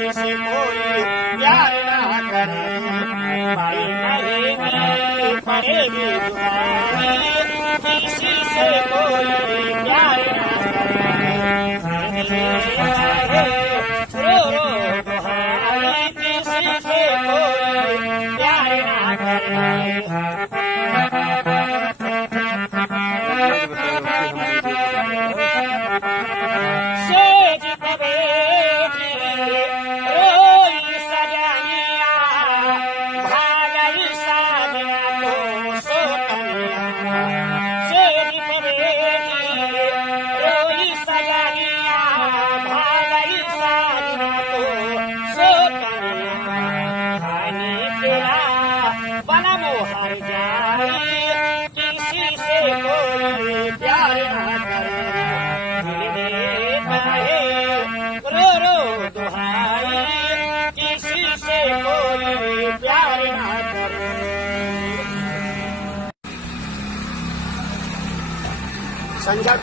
किसी से कोई प्यार ना करे, भाई नहीं भी पड़ेगी दुआई, किसी से कोई प्यार ना करे, रो रो दुहाई, किसी से कोई प्यार ना करे। सेज पे बैठी रोई सजनिया, भागई साजना तो सोतनिया। सेज पे बैठी रोई सजनिया, भागई साजना तो सोतनिया। खाने तेरा बना मोहर जाई, किसी से कोई प्यार ना करे, रो रो दुहाई, किसी से कोई प्यार ना करे। संजय